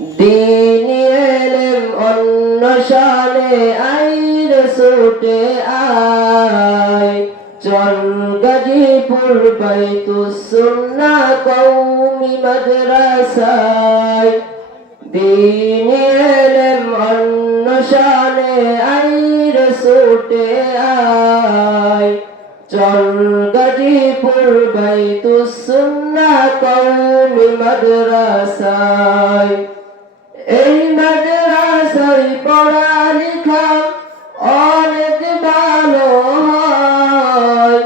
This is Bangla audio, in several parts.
দিন অন্বেষণে আইর ছুটে আয়। চল গাজীপুর বাইতুসুন্না কৌমি মাদ্রাসায়। দিন অন্বেষণে আইর ছুটে আয়। চল গাজীপুর বাইতুসুন্না কৌমি মাদ্রাসায়। এই মাদ্রাসায় পড়ালেখা অনেক ভালো হয়।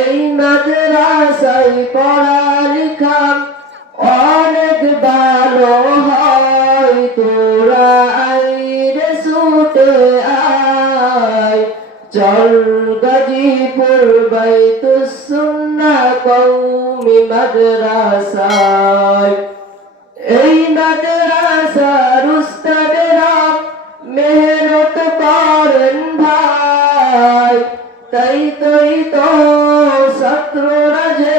এই মাদ্রাসায় পড়ালেখা অনেক ভালো হয়। তোরা আইরে ছুটে আয়। চল গাজীপুর বাইতুসুন্না কৌমি মাদ্রাসায়। এই মাদ্রাসার ভাই তাই তাই তো ছাত্ররা যে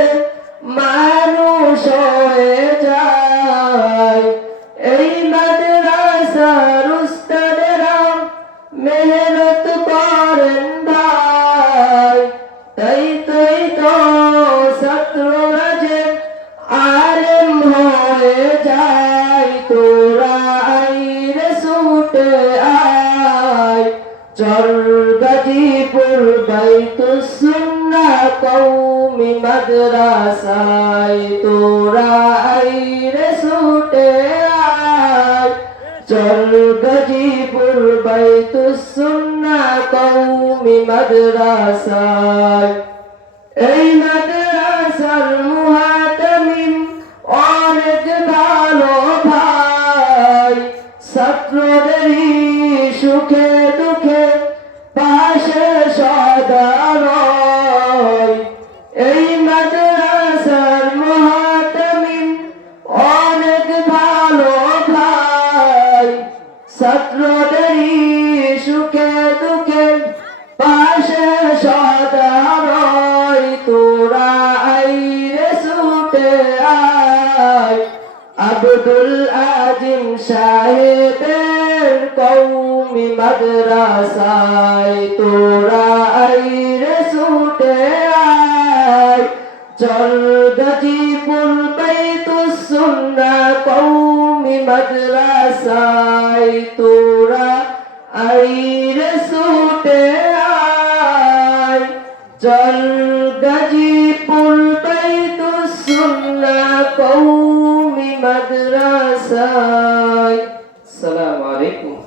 মানুষ হয়ে যায়। এই মাদ্রাসার উস্তাদেরা মেহনত করেন ভাই। তাই তাই তো ছাত্ররা যে আলেম হয়ে যায়। তোরা আইরে ছুটে আয়। চল কৌমি মদ্রাসায় তোরা আইরে ছুটে আয়। চল গাজীপুর বাইতুসুন্না কৌমি মদ্রাসায়। এই মাদ্রাসার ছাত্রদেরই সুখে দুঃখে, পাশে সদা রয়, তোরা আইরে ছুটে আয়। আব্দুল আজিম সাহেবের কৌমি মাদ্রাসায়, তোরা আইরে ছুটে আয়। চল গাজীপুর বাইতুসুন্না কৌমি মাদ্রাসায় তোরা আইরে ছুটে আয় চল গাজীপুর বাইতুসুন্না কৌমি মাদ্রাসায় সালাম আলাইকুম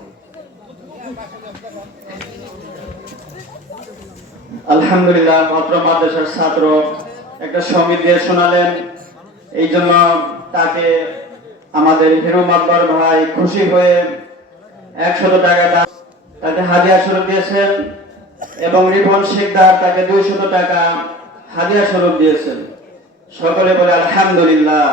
আলহামদুলিল্লাহ, ভদ্র মাদ্রাসার ছাত্র। একটা সমিতি শোনালেন। এই জন্য তাকে আমাদের হিরো মাতবার ভাই খুশি হয়ে একশত টাকা তাকে হাদিয়া স্বরূপ দিয়েছেন এবং রিপন শেখদার তাকে দুইশত টাকা হাদিয়া স্বরূপ দিয়েছেন। সকলে বলে আলহামদুলিল্লাহ।